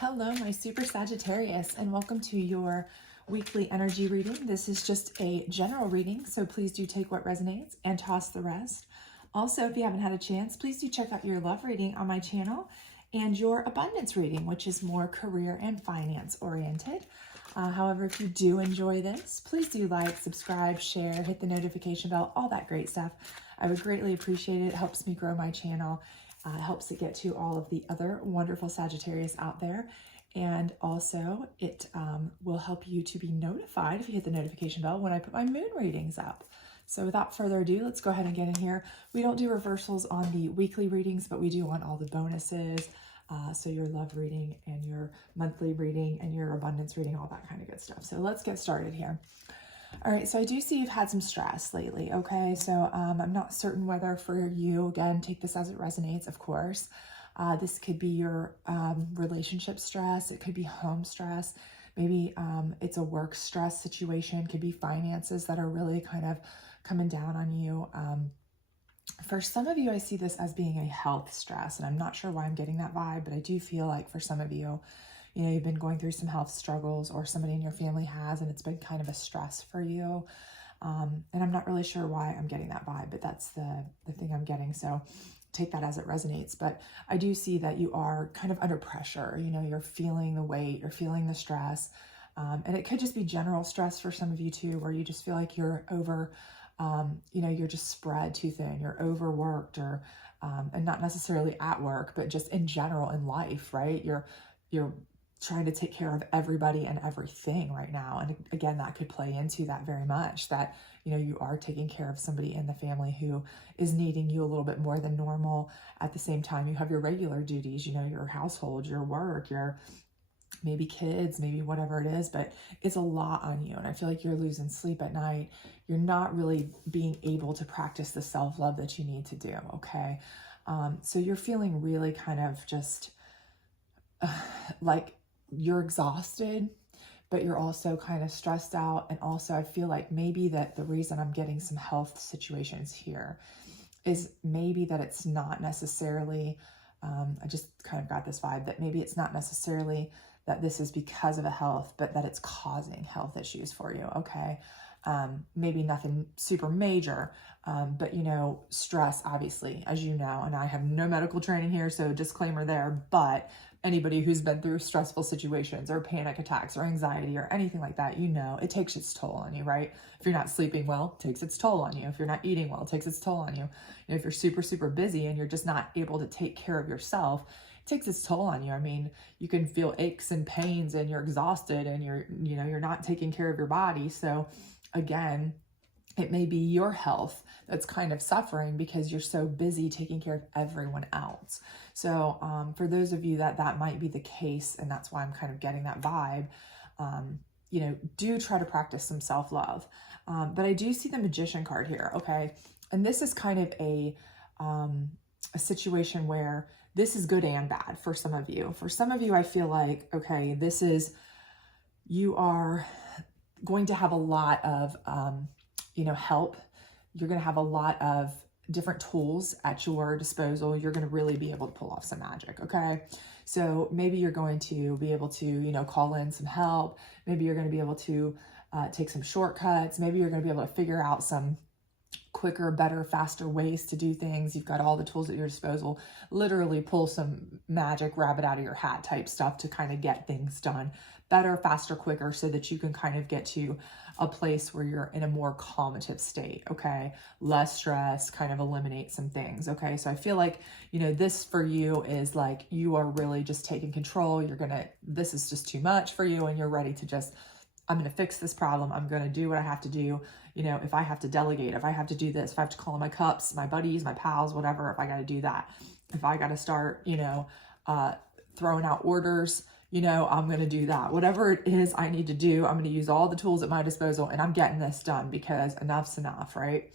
Hello, my super Sagittarius, and welcome to your weekly energy reading. This is just a general reading, so please do take what resonates and toss the rest. Also, if you haven't had a chance, please do check out your love reading on my channel and your abundance reading, which is more career and finance oriented. However, if you do enjoy this, please do like, subscribe, share, hit the notification bell, all that great stuff. I would greatly appreciate it. It helps me grow my channel. Helps it get to all of the other wonderful Sagittarius out there. And also it will help you to be notified if you hit the notification bell when I put my moon readings up. So without further ado, let's go ahead and get in here. We don't do reversals on the weekly readings, but we do on all the bonuses. So your love reading and your monthly reading and your abundance reading, all that kind of good stuff. So let's get started here. All right, so I do see you've had some stress lately, okay? So I'm not certain whether for you, again, take this as it resonates, of course. This could be your relationship stress. It could be home stress. Maybe it's a work stress situation. It could be finances that are really kind of coming down on you. For some of you, I see this as being a health stress, and I'm not sure why I'm getting that vibe, but I do feel like for some of you, you know, you've been going through some health struggles or somebody in your family has, and it's been kind of a stress for you. And I'm not really sure why I'm getting that vibe, but that's the thing I'm getting. So take that as it resonates. But I do see that you are kind of under pressure. You know, you're feeling the weight, you're feeling the stress. And it could just be general stress for some of you too, where you just feel like you're over, you know, you're just spread too thin, you're overworked, or, and not necessarily at work, but just in general in life, right? You're trying to take care of everybody and everything right now. And again, that could play into that very much, that, you know, you are taking care of somebody in the family who is needing you a little bit more than normal. At the same time, you have your regular duties, you know, your household, your work, your maybe kids, maybe whatever it is, but it's a lot on you. And I feel like you're losing sleep at night. You're not really being able to practice the self-love that you need to do. Okay. So you're feeling really kind of just like you're exhausted, but you're also kind of stressed out. And also I feel like maybe that the reason I'm getting some health situations here is maybe that it's not necessarily, I just kind of got this vibe that maybe it's not necessarily that this is because of a health, but that it's causing health issues for you. Okay. Maybe nothing super major, but you know, stress, obviously, as you know, and I have no medical training here, so disclaimer there, but anybody who's been through stressful situations or panic attacks or anxiety or anything like that, you know, it takes its toll on you, right? If you're not sleeping well, it takes its toll on you. If you're not eating well, it takes its toll on you. You know, if you're super, super busy and you're just not able to take care of yourself, it takes its toll on you. I mean, you can feel aches and pains and you're exhausted and you're not taking care of your body. So again, it may be your health that's kind of suffering because you're so busy taking care of everyone else. So for those of you that might be the case, and that's why I'm kind of getting that vibe, you know, do try to practice some self-love. But I do see the Magician card here, okay? And this is kind of a situation where this is good and bad for some of you. For some of you, I feel like, okay, this is, you are going to have a lot of, you know, help. You're going to have a lot of different tools at your disposal. You're going to really be able to pull off some magic. Okay. So maybe you're going to be able to, you know, call in some help. Maybe you're going to be able to take some shortcuts. Maybe you're going to be able to figure out some quicker, better, faster ways to do things. You've got all the tools at your disposal. Literally pull some magic rabbit out of your hat type stuff to kind of get things done better, faster, quicker, so that you can kind of get to a place where you're in a more calmative state. Okay. Less stress, kind of eliminate some things. Okay. So I feel like, you know, this for you is like, you are really just taking control. This is just too much for you. And you're ready to just, I'm going to fix this problem. I'm going to do what I have to do. You know, if I have to delegate, if I have to do this, if I have to call in my cups, my buddies, my pals, whatever, if I got to do that, if I got to start, you know, throwing out orders, you know, I'm going to do that. Whatever it is I need to do, I'm going to use all the tools at my disposal and I'm getting this done because enough's enough, right?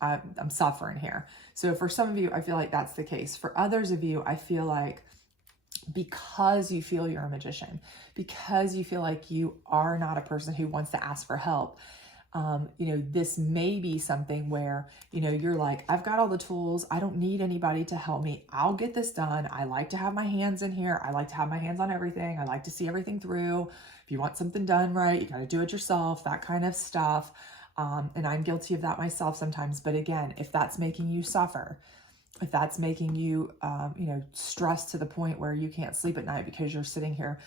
I'm suffering here. So for some of you, I feel like that's the case. For others of you, I feel like because you feel you're a magician, because you feel like you are not a person who wants to ask for help, This may be something where, you're like, I've got all the tools. I don't need anybody to help me. I'll get this done. I like to have my hands in here. I like to have my hands on everything. I like to see everything through. If you want something done right, you got to do it yourself, that kind of stuff. And I'm guilty of that myself sometimes. But again, if that's making you suffer, if that's making you, stressed to the point where you can't sleep at night because you're sitting here,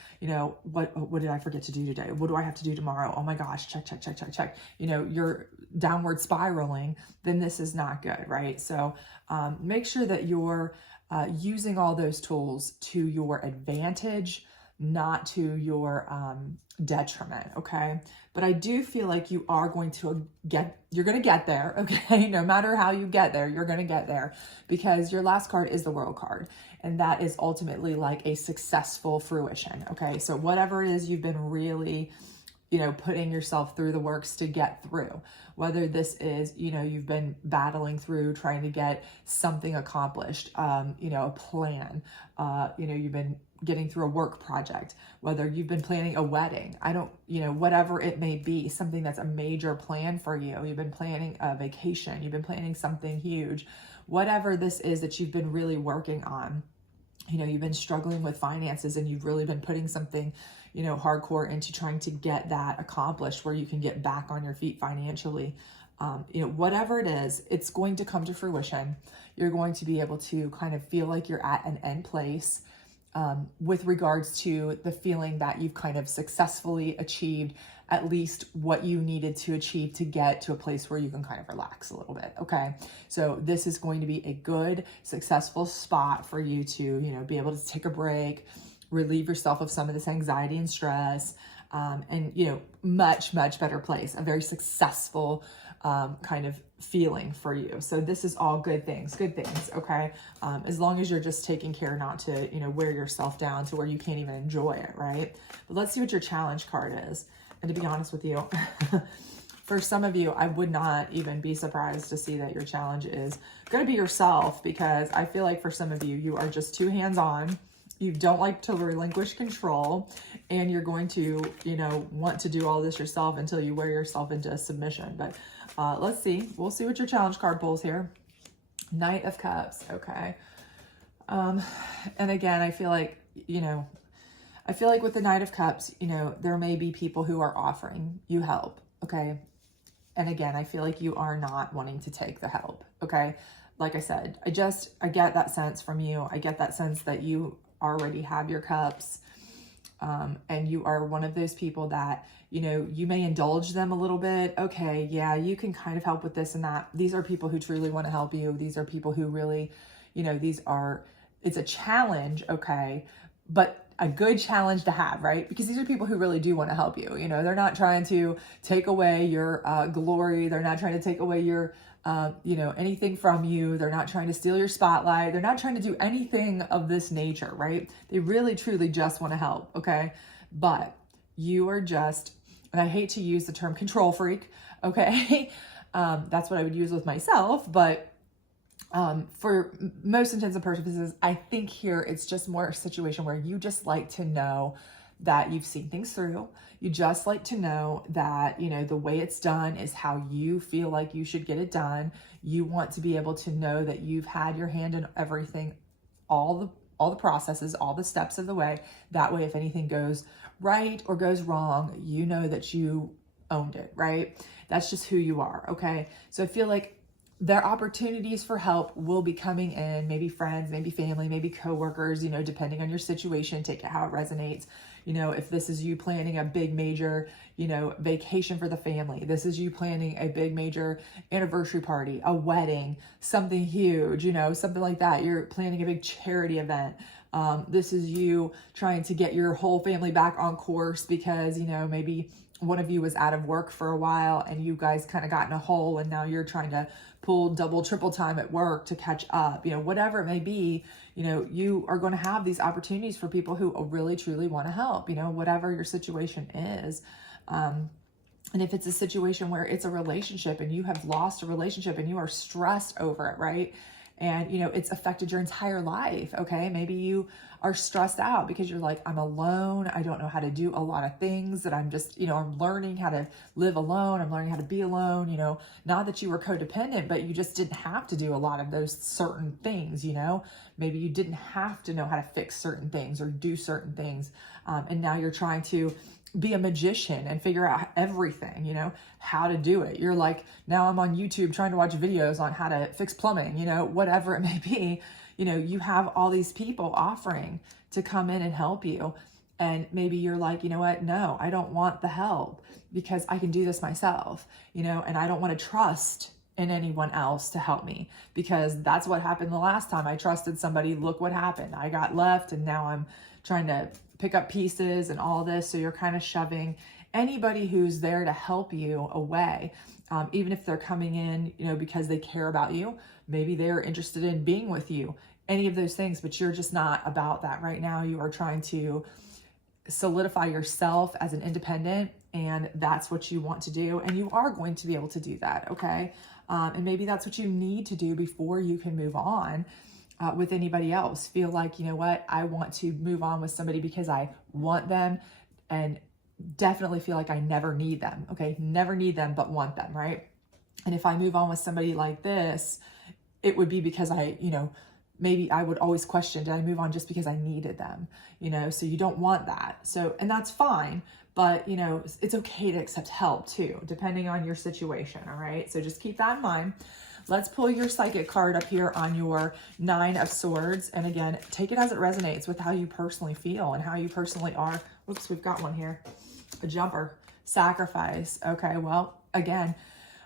what did I forget to do today? What do I have to do tomorrow? Oh my gosh, check. You're downward spiraling, then this is not good, right? So make sure that you're using all those tools to your advantage, not to your detriment, okay? But I do feel like you are going to you're going to get there, okay? No matter how you get there, you're going to get there, because your last card is the World card. And that is ultimately like a successful fruition, okay? So whatever it is you've been really, putting yourself through the works to get through, whether this is, you've been battling through trying to get something accomplished, a plan, you've been getting through a work project, whether you've been planning a wedding, whatever it may be, something that's a major plan for you. You've been planning a vacation, you've been planning something huge, whatever this is that you've been really working on. You've been struggling with finances and you've really been putting something, hardcore into trying to get that accomplished where you can get back on your feet financially. Whatever it is, it's going to come to fruition. You're going to be able to kind of feel like you're at an end place with regards to the feeling that you've kind of successfully achieved at least what you needed to achieve to get to a place where you can kind of relax a little bit, okay? So this is going to be a good, successful spot for you to, be able to take a break, relieve yourself of some of this anxiety and stress, and, much, much better place, a very successful kind of feeling for you. So this is all good things, okay? As long as you're just taking care not to, wear yourself down to where you can't even enjoy it, right? But let's see what your challenge card is. And to be honest with you, for some of you, I would not even be surprised to see that your challenge is going to be yourself, because I feel like for some of you, you are just too hands-on. You don't like to relinquish control, and you're going to, want to do all this yourself until you wear yourself into a submission. But let's see. We'll see what your challenge card pulls here. Knight of Cups. Okay. And again, I feel like, with the Knight of Cups, there may be people who are offering you help. Okay. And again, I feel like you are not wanting to take the help. Okay. Like I said, I get that sense from you. I get that sense that you already have your cups. And you are one of those people that, you may indulge them a little bit. Okay, yeah, you can kind of help with this and that. These are people who truly want to help you. These are people who really, it's a challenge, okay, but a good challenge to have, right? Because these are people who really do want to help you. They're not trying to take away your glory. They're not trying to take away your anything from you. They're not trying to steal your spotlight. They're not trying to do anything of this nature, right? They really, truly just want to help, okay? But you are just, and I hate to use the term control freak, okay? That's what I would use with myself, but for most intents and purposes, I think here it's just more a situation where you just like to know that you've seen things through. You just like to know that, the way it's done is how you feel like you should get it done. You want to be able to know that you've had your hand in everything, all the processes, all the steps of the way. That way, if anything goes right or goes wrong, you know that you owned it, right? That's just who you are, okay? So I feel like their opportunities for help will be coming in, maybe friends, maybe family, maybe coworkers, depending on your situation, take it how it resonates. If this is you planning a big major, vacation for the family, this is you planning a big major anniversary party, a wedding, something huge, something like that. You're planning a big charity event. This is you trying to get your whole family back on course because, maybe one of you was out of work for a while and you guys kind of got in a hole and now you're trying to pull double, triple time at work to catch up, whatever it may be, you are going to have these opportunities for people who really, truly want to help, whatever your situation is. And if it's a situation where it's a relationship and you have lost a relationship and you are stressed over it, right? and, you know, it's affected your entire life. Okay. Maybe you are stressed out because you're like, I'm alone. I don't know how to do a lot of things that I'm just, you know, I'm learning how to live alone. I'm learning how to be alone, you know, not that you were codependent, but you just didn't have to do a lot of those certain things, you know, maybe you didn't have to know how to fix certain things or do certain things. And now you're trying to be a magician and figure out everything, you know, how to do it. You're like, now I'm on YouTube trying to watch videos on how to fix plumbing, you know, whatever it may be. You know, you have all these people offering to come in and help you. And maybe you're like, you know what? No, I don't want the help because I can do this myself, you know, and I don't want to trust in anyone else to help me because that's what happened the last time I trusted somebody. Look what happened. I got left and now I'm trying to pick up pieces and all this. So you're kind of shoving anybody who's there to help you away, even if they're coming in, you know, because they care about you. Maybe they're interested in being with you, any of those things, but you're just not about that right now. You are trying to solidify yourself as an independent, and that's what you want to do. And you are going to be able to do that. Okay. And maybe that's what you need to do before you can move on with anybody else. Feel like, you know what, I want to move on with somebody because I want them, and definitely feel like I never need them. Okay. Never need them, but want them. Right. And if I move on with somebody like this, it would be because I, you know, maybe I would always question, did I move on just because I needed them? You know, so you don't want that. So, and that's fine, but you know, it's okay to accept help too, depending on your situation. All right. So just keep that in mind. Let's pull your psychic card up here on your 9 of Swords. And again, take it as it resonates with how you personally feel and how you personally are. Whoops, we've got one here. A jumper. Sacrifice. Okay, well, again,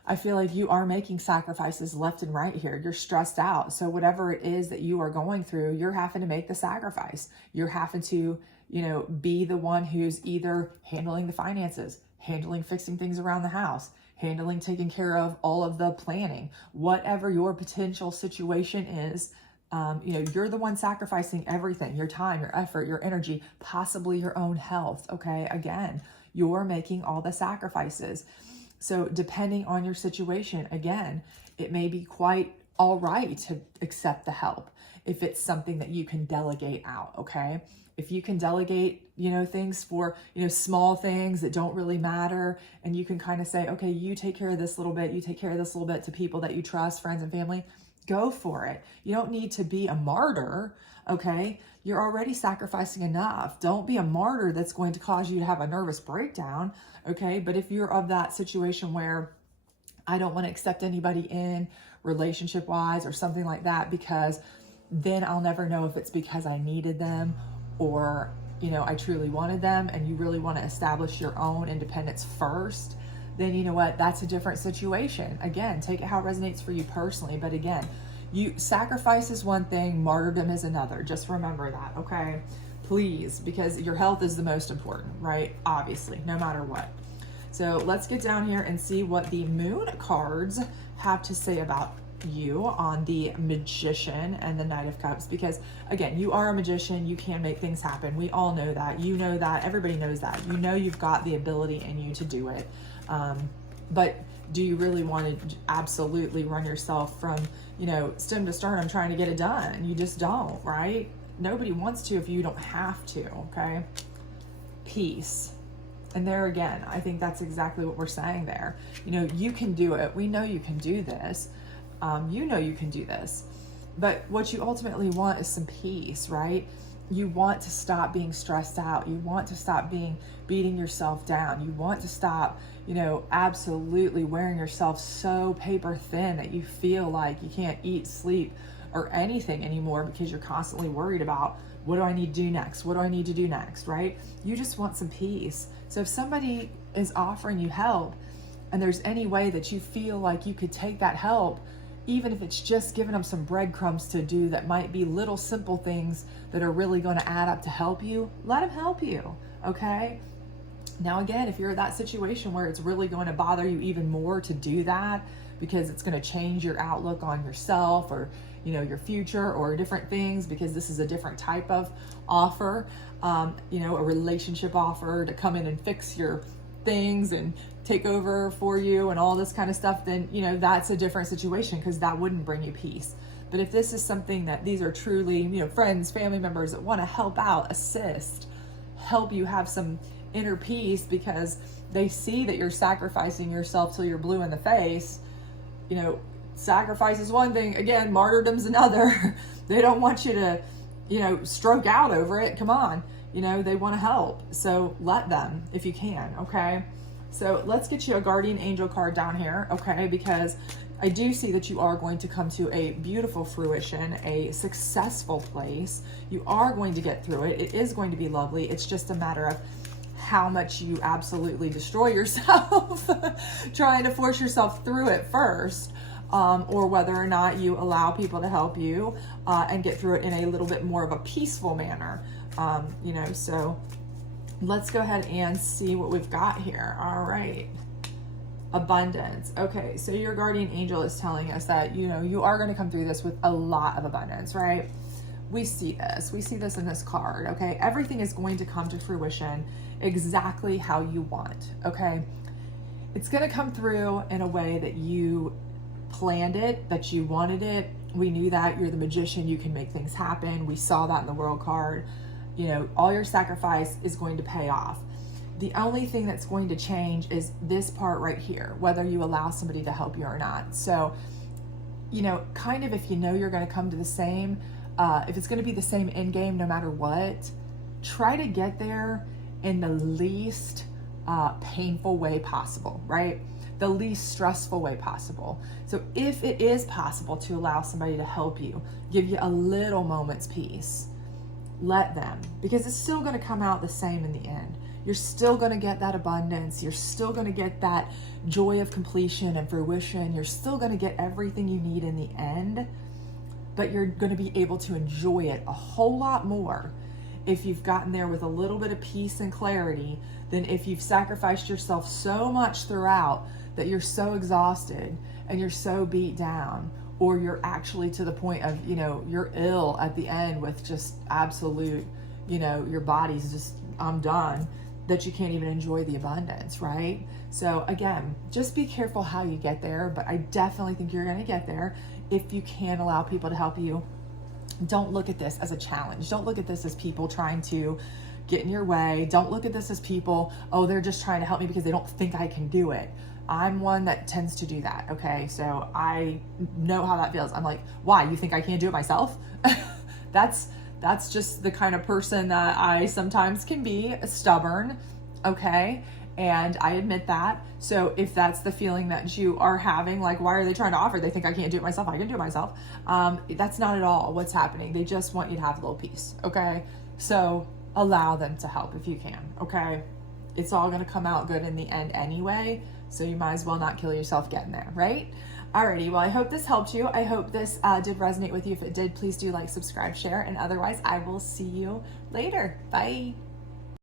I feel like you are making sacrifices left and right here. You're stressed out. So whatever it is that you are going through, you're having to make the sacrifice. You're having to, you know, be the one who's either handling the finances, handling fixing things around the house, handling taking care of all of the planning, whatever your potential situation is. You know, you're the one sacrificing everything, your time, your effort, your energy, possibly your own health. Okay. Again, you're making all the sacrifices. So depending on your situation, again, it may be quite all right to accept the help if it's something that you can delegate out. Okay. If you can delegate, you know, things for, you know, small things that don't really matter, and you can kind of say, okay, you take care of this little bit, you take care of this little bit to people that you trust, friends and family, go for it. You don't need to be a martyr. Okay. You're already sacrificing enough. Don't be a martyr that's going to cause you to have a nervous breakdown. Okay. But if you're of that situation where I don't want to accept anybody in relationship wise or something like that, because then I'll never know if it's because I needed them or, you know, I truly wanted them, and you really want to establish your own independence first, then you know what, that's a different situation. Again, take it how it resonates for you personally. But again, you sacrifice is one thing, martyrdom is another. Just remember that, okay? Please, because your health is the most important, right? Obviously, no matter what. So let's get down here and see what the moon cards have to say about you on the Magician and the Knight of Cups, because again, you are a magician. You can make things happen. We all know that. You know that. Everybody knows that. You know you've got the ability in you to do it. But do you really want to absolutely run yourself from, you know, stem to sternum trying to get it done? You just don't, right? Nobody wants to if you don't have to, okay? Peace. And there again, I think that's exactly what we're saying there. You know, you can do it. We know you can do this. You know you can do this. But what you ultimately want is some peace, right? You want to stop being stressed out. You want to stop beating yourself down. You want to stop, you know, absolutely wearing yourself so paper thin that you feel like you can't eat, sleep, or anything anymore because you're constantly worried about, what do I need to do next? What do I need to do next, right? You just want some peace. So if somebody is offering you help and there's any way that you feel like you could take that help, even if it's just giving them some breadcrumbs to do that might be little simple things that are really going to add up to help you, let them help you, okay? Now again, if you're in that situation where it's really going to bother you even more to do that because it's going to change your outlook on yourself or, you know, your future or different things, because this is a different type of offer, you know, a relationship offer to come in and fix your things and take over for you and all this kind of stuff, then, you know, that's a different situation because that wouldn't bring you peace. But if this is something that these are truly, you know, friends, family members that want to help out, assist, help you have some inner peace because they see that you're sacrificing yourself till you're blue in the face, you know, sacrifice is one thing. Again, martyrdom's another. They don't want you to, you know, stroke out over it. Come on. You know, they want to help. So let them if you can. Okay. So let's get you a guardian angel card down here. Okay. Because I do see that you are going to come to a beautiful fruition, a successful place. You are going to get through it. It is going to be lovely. It's just a matter of how much you absolutely destroy yourself trying to force yourself through it first. Or whether or not you allow people to help you and get through it in a little bit more of a peaceful manner. You know, so let's go ahead and see what we've got here. All right. Abundance. Okay, so your guardian angel is telling us that, you know, you are going to come through this with a lot of abundance, right? We see this. We see this in this card, okay? Everything is going to come to fruition exactly how you want, okay? It's going to come through in a way that you planned it, that you wanted it. We knew that. You're the magician. You can make things happen. We saw that in the world card. You know, all your sacrifice is going to pay off. The only thing that's going to change is this part right here, whether you allow somebody to help you or not. So, you know, kind of if you know you're going to come to the same, if it's going to be the same end game no matter what, try to get there in the least painful way possible, right? The least stressful way possible. So if it is possible to allow somebody to help you, give you a little moment's peace, let them, because it's still going to come out the same in the end. You're still going to get that abundance. You're still going to get that joy of completion and fruition. You're still going to get everything you need in the end, but you're going to be able to enjoy it a whole lot more if you've gotten there with a little bit of peace and clarity than if you've sacrificed yourself so much throughout that you're so exhausted and you're so beat down, or you're actually to the point of, you know, you're ill at the end with just absolute, you know, your body's just, I'm done, that you can't even enjoy the abundance, right? So again, just be careful how you get there, but I definitely think you're going to get there if you can allow people to help you. Don't look at this as a challenge. Don't look at this as people trying to get in your way. Don't look at this as people, oh, they're just trying to help me because they don't think I can do it. I'm one that tends to do that, okay? So I know how that feels. I'm like, why? You think I can't do it myself? That's just the kind of person that I sometimes can be, stubborn, okay? And I admit that. So if that's the feeling that you are having, like, why are they trying to offer? They think I can't do it myself. I can do it myself. That's not at all what's happening. They just want you to have a little peace, okay? So allow them to help if you can, okay? It's all going to come out good in the end anyway. So you might as well not kill yourself getting there, right? Alrighty, well, I hope this helped you. I hope this did resonate with you. If it did, please do like, subscribe, share, and otherwise I will see you later. Bye.